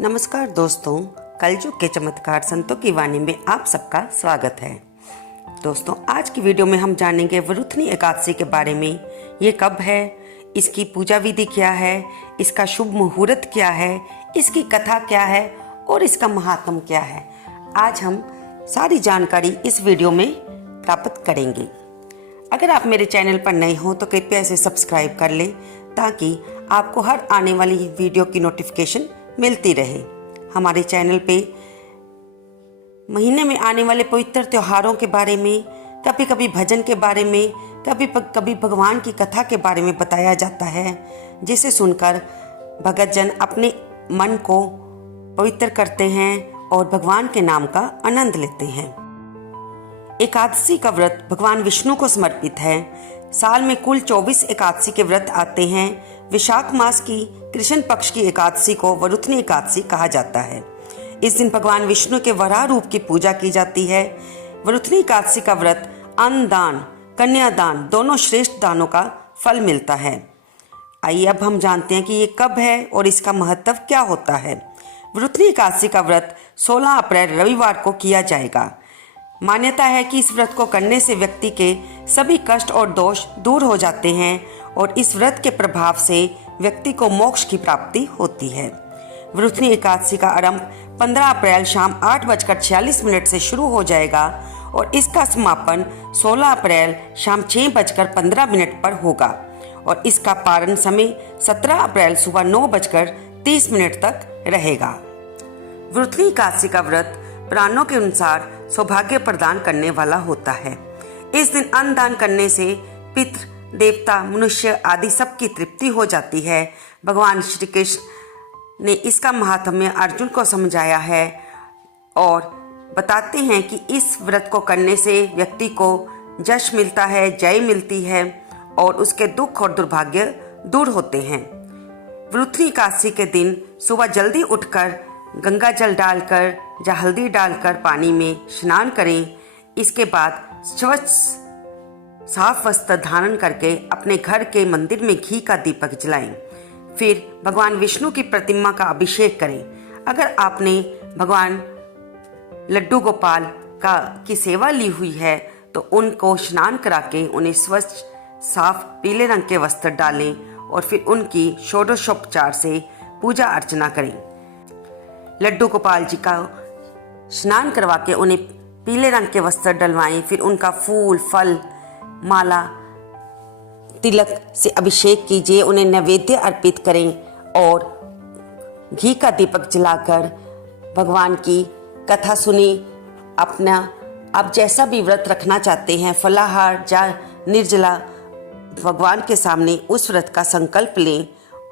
नमस्कार दोस्तों, कलयुग के चमत्कार संतों की वाणी में आप सबका स्वागत है। दोस्तों, आज की वीडियो में हम जानेंगे वरुथनी एकादशी के बारे में। ये कब है, इसकी पूजा विधि क्या है, इसका शुभ मुहूर्त क्या है, इसकी कथा क्या है और इसका महात्म क्या है। आज हम सारी जानकारी इस वीडियो में प्राप्त करेंगे। अगर आप मेरे चैनल पर नए हो तो कृपया इसे सब्सक्राइब कर लें ताकि आपको हर आने वाली वीडियो की नोटिफिकेशन मिलती रहे। हमारे चैनल पे महीने में आने वाले पवित्र त्योहारों के बारे में, कभी कभी भजन के बारे में, कभी भगवान की कथा के बारे में बताया जाता है, जिसे सुनकर भगत जन अपने मन को पवित्र करते हैं और भगवान के नाम का आनंद लेते हैं। एकादशी का व्रत भगवान विष्णु को समर्पित है। साल में कुल 24 एकादशी के व्रत आते हैं। विशाख मास की कृष्ण पक्ष की एकादशी को वरुथनी एकादशी कहा जाता है। इस दिन भगवान विष्णु के वराह रूप की पूजा की जाती है। वरुथनी एकादशी का व्रत अन्न दान, कन्यादान दोनों श्रेष्ठ दानों का फल मिलता है। आइए अब हम जानते हैं कि ये कब है और इसका महत्व क्या होता है। वरुथनी एकादशी का व्रत 16 अप्रैल रविवार को किया जाएगा। मान्यता है कि इस व्रत को करने से व्यक्ति के सभी कष्ट और दोष दूर हो जाते हैं और इस व्रत के प्रभाव से व्यक्ति को मोक्ष की प्राप्ति होती है। वरुथनी एकादशी का आरंभ 15 अप्रैल शाम 8:46 से शुरू हो जाएगा और इसका समापन 16 अप्रैल शाम 6:15 पर होगा और इसका पारण समय 17 अप्रैल सुबह 9:30 तक रहेगा। वरुथनी एकादशी का व्रत पुराणों के अनुसार सौभाग्य प्रदान करने वाला होता है। इस दिन अन्न दान करने से पितृ, देवता, मनुष्य आदि सबकी तृप्ति हो जाती है। भगवान श्री कृष्ण ने इसका महात्म्य अर्जुन को समझाया है और बताते हैं कि इस व्रत को करने से व्यक्ति को यश मिलता है, जय मिलती है और उसके दुख और दुर्भाग्य दूर होते हैं। वरुथनी एकादशी के दिन सुबह जल्दी उठकर गंगा जल डालकर या हल्दी डालकर पानी में स्नान करें। इसके बाद स्वच्छ साफ वस्त्र धारण करके अपने घर के मंदिर में घी का दीपक जलाएं। फिर भगवान विष्णु की प्रतिमा का अभिषेक करें। अगर आपने भगवान लड्डू गोपाल की सेवा ली हुई है तो उनको स्नान करा के उन्हें स्वच्छ साफ पीले रंग के वस्त्र डालें और फिर उनकी षोडशोपचार से पूजा अर्चना करें। लड्डू गोपाल जी का स्नान करवा के उन्हें पीले रंग के वस्त्र डलवाएं। फिर उनका फूल, फल, माला, तिलक से अभिषेक कीजिए, उन्हें नैवेद्य अर्पित करें और घी का दीपक जलाकर भगवान की कथा सुनी। अपना आप जैसा भी व्रत रखना चाहते हैं, फलाहार या निर्जला, भगवान के सामने उस व्रत का संकल्प लें।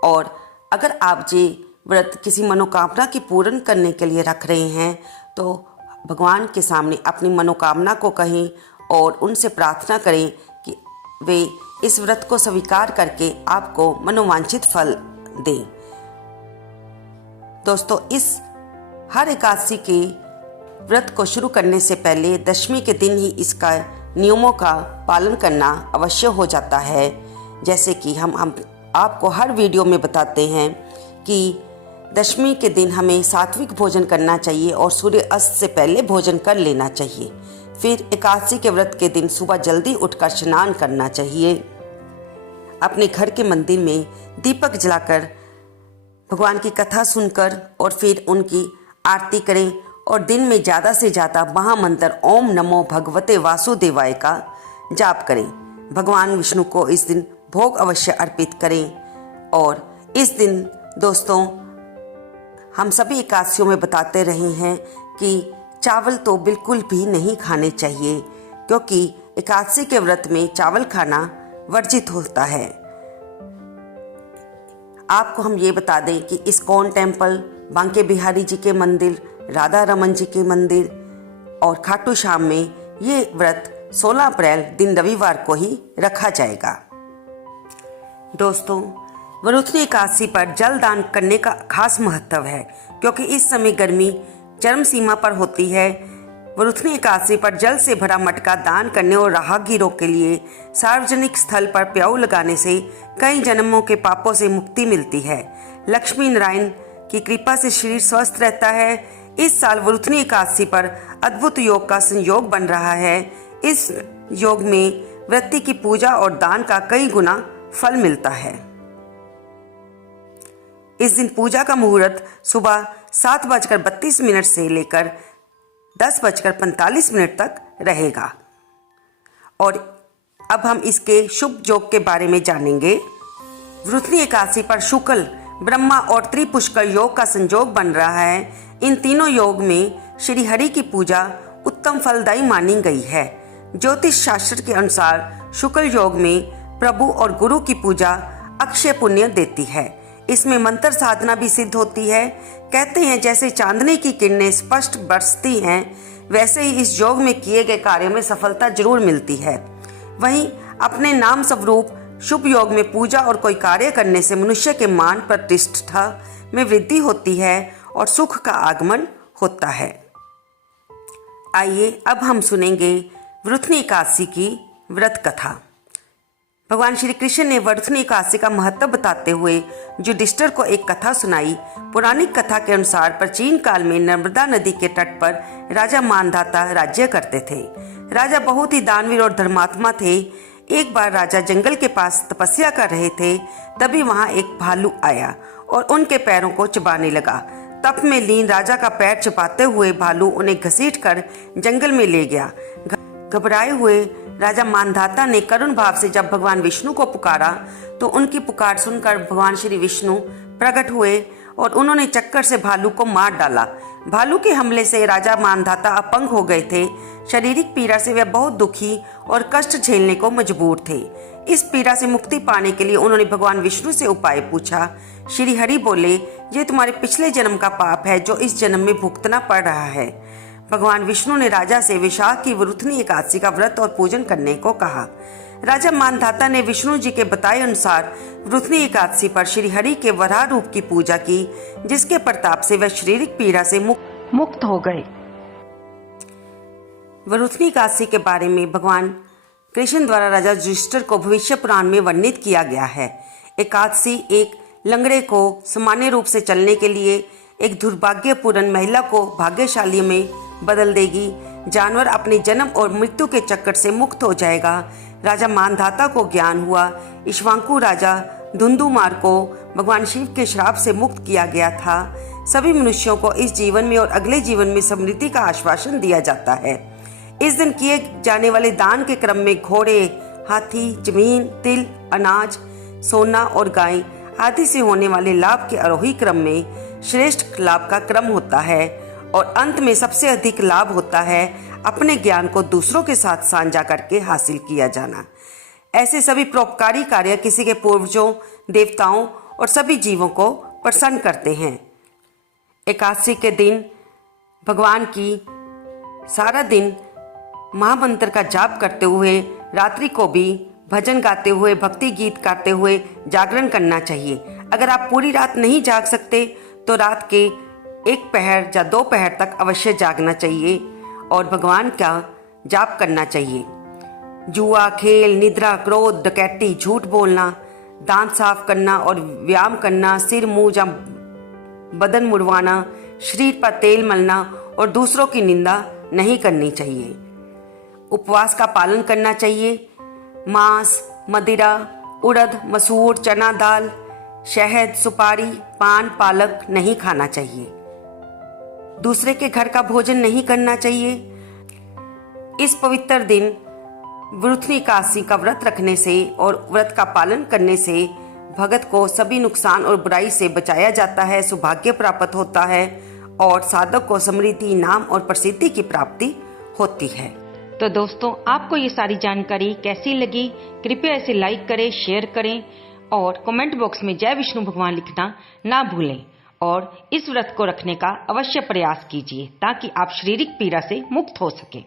और अगर आप ये व्रत किसी मनोकामना की पूर्ण करने के लिए रख रहे हैं तो भगवान के सामने अपनी मनोकामना को कहें और उनसे प्रार्थना करें कि वे इस व्रत को स्वीकार करके आपको मनोवांछित फल दें। दोस्तों, इस हर एकादशी के व्रत को शुरू करने से पहले दशमी के दिन ही इसका नियमों का पालन करना अवश्य हो जाता है। जैसे कि हम आपको हर वीडियो में बताते हैं कि दशमी के दिन हमें सात्विक भोजन करना चाहिए और सूर्य अस्त से पहले भोजन कर लेना चाहिए। फिर एकादशी के व्रत के दिन सुबह जल्दी उठकर स्नान करना चाहिए। अपने घर के मंदिर में दीपक जलाकर भगवान की कथा सुनकर और फिर उनकी आरती करें और दिन में ज़्यादा से ज़्यादा महामंत्र ओम नमो भगवते वासुदेवाय का जाप करें। भगवान विष्णु को इस दिन भोग अवश्य अर्पित करें। और इस दिन दोस्तों, हम सभी एकादशियों में बताते रहे हैं कि चावल तो बिल्कुल भी नहीं खाने चाहिए, क्योंकि एकादशी के व्रत में चावल खाना वर्जित होता है। आपको हम ये बता दें कि इस्कॉन टेम्पल, बांके बिहारी जी के मंदिर, राधा रमन जी के मंदिर और खाटू श्याम में ये व्रत 16 अप्रैल दिन रविवार को ही रखा जाएगा। दोस्तों, वरुथनी एकादशी पर जल दान करने का खास महत्व है, क्योंकि इस समय गर्मी चरम सीमा पर होती है। वरुथनी एकादशी पर जल से भरा मटका दान करने और राहगीरों के लिए सार्वजनिक स्थल पर प्याऊ लगाने से कई जन्मों के पापों से मुक्ति मिलती है। लक्ष्मी नारायण की कृपा से शरीर स्वस्थ रहता है। इस साल वरुथनी एकादशी पर अद्भुत योग का संयोग बन रहा है। इस योग में व्रती की पूजा और दान का कई गुना फल मिलता है। इस दिन पूजा का मुहूर्त सुबह 7:32 से लेकर 10:45 तक रहेगा। और अब हम इसके शुभ योग के बारे में जानेंगे। वरुथनी एकादशी पर शुक्ल, ब्रह्मा और त्रिपुष्कर योग का संयोग बन रहा है। इन तीनों योग में श्री हरि की पूजा उत्तम फलदायी मानी गई है। ज्योतिष शास्त्र के अनुसार शुक्ल योग में प्रभु और गुरु की पूजा अक्षय पुण्य देती है। इसमें मंत्र साधना भी सिद्ध होती है। कहते हैं जैसे चांदनी की किरणें स्पष्ट बरसती हैं, वैसे ही इस योग में किए गए कार्यों में सफलता जरूर मिलती है। वहीं अपने नाम स्वरूप शुभ योग में पूजा और कोई कार्य करने से मनुष्य के मान प्रतिष्ठा में वृद्धि होती है और सुख का आगमन होता है। आइए अब हम सुनेंगे वरुथनी एकादशी की व्रत कथा। भगवान श्री कृष्ण ने वरुथनी एकादशी का महत्व बताते हुए युधिष्ठिर को एक कथा सुनाई। पौराणिक कथा के अनुसार प्राचीन काल में नर्मदा नदी के तट पर राजा मानधाता राज्य करते थे। राजा बहुत ही दानवीर और धर्मात्मा थे। एक बार राजा जंगल के पास तपस्या कर रहे थे, तभी वहां एक भालू आया और उनके पैरों को चबाने लगा। तप में लीन राजा का पैर चबाते हुए भालू उन्हें घसीटकर जंगल में ले गया। घबराए हुए राजा मानधाता ने करुण भाव से जब भगवान विष्णु को पुकारा तो उनकी पुकार सुनकर भगवान श्री विष्णु प्रकट हुए और उन्होंने चक्कर से भालू को मार डाला। भालू के हमले से राजा मानधाता अपंग हो गए थे। शारीरिक पीड़ा से वे बहुत दुखी और कष्ट झेलने को मजबूर थे। इस पीड़ा से मुक्ति पाने के लिए उन्होंने भगवान विष्णु से उपाय पूछा। श्री हरि बोले, ये तुम्हारे पिछले जन्म का पाप है जो इस जन्म में भुगतना पड़ रहा है। भगवान विष्णु ने राजा से विशाख की वरुथनी एकादशी का व्रत और पूजन करने को कहा। राजा मानधाता ने विष्णु जी के बताए अनुसार वरुथनी एकादशी पर श्री हरि के वराह रूप की पूजा की, जिसके प्रताप से वह शारीरिक पीड़ा से मुक्त हो गए। वरुथनी एकादशी के बारे में भगवान कृष्ण द्वारा राजा युधिष्ठिर को भविष्य पुराण में वर्णित किया गया है। एकादशी एक लंगड़े को सामान्य रूप से चलने के लिए, एक दुर्भाग्यपूर्ण महिला को भाग्यशाली में बदल देगी। जानवर अपने जन्म और मृत्यु के चक्कर से मुक्त हो जाएगा। राजा मानधाता को ज्ञान हुआ। इक्ष्वाकु राजा धुंधुमार को भगवान शिव के श्राप से मुक्त किया गया था। सभी मनुष्यों को इस जीवन में और अगले जीवन में समृद्धि का आश्वासन दिया जाता है। इस दिन किए जाने वाले दान के क्रम में घोड़े, हाथी, जमीन, तिल, अनाज, सोना और गाय आदि से होने वाले लाभ के आरोही क्रम में श्रेष्ठ लाभ का क्रम होता है और अंत में सबसे अधिक लाभ होता है अपने ज्ञान को दूसरों के साथ साझा करके हासिल किया जाना। ऐसे सभी परोपकारी कार्य किसी के पूर्वजों, देवताओं और सभी जीवों को प्रसन्न करते हैं। एकादशी के दिन भगवान की सारा दिन महामंत्र का जाप करते हुए, रात्रि को भी भजन गाते हुए, भक्ति गीत गाते हुए जागरण करना चाहिए। अगर आप पूरी रात नहीं जाग सकते तो रात के 1 पहर या 2 पहर तक अवश्य जागना चाहिए और भगवान का जाप करना चाहिए। जुआ, खेल, निद्रा, क्रोध, डकैती, झूठ बोलना, दांत साफ करना और व्यायाम करना, सिर, मुंह या बदन मुड़वाना, शरीर पर तेल मलना और दूसरों की निंदा नहीं करनी चाहिए। उपवास का पालन करना चाहिए। मांस, मदिरा, उड़द, मसूर, चना दाल, शहद, सुपारी, पान, पालक नहीं खाना चाहिए। दूसरे के घर का भोजन नहीं करना चाहिए। इस पवित्र दिन वरुथनी एकादशी का व्रत रखने से और व्रत का पालन करने से भगत को सभी नुकसान और बुराई से बचाया जाता है, सौभाग्य प्राप्त होता है और साधक को समृद्धि, नाम और प्रसिद्धि की प्राप्ति होती है। तो दोस्तों, आपको ये सारी जानकारी कैसी लगी? कृपया इसे लाइक करें, शेयर करें और कमेंट बॉक्स में जय विष्णु भगवान लिखना ना भूलें और इस व्रत को रखने का अवश्य प्रयास कीजिए ताकि आप शारीरिक पीड़ा से मुक्त हो सकें।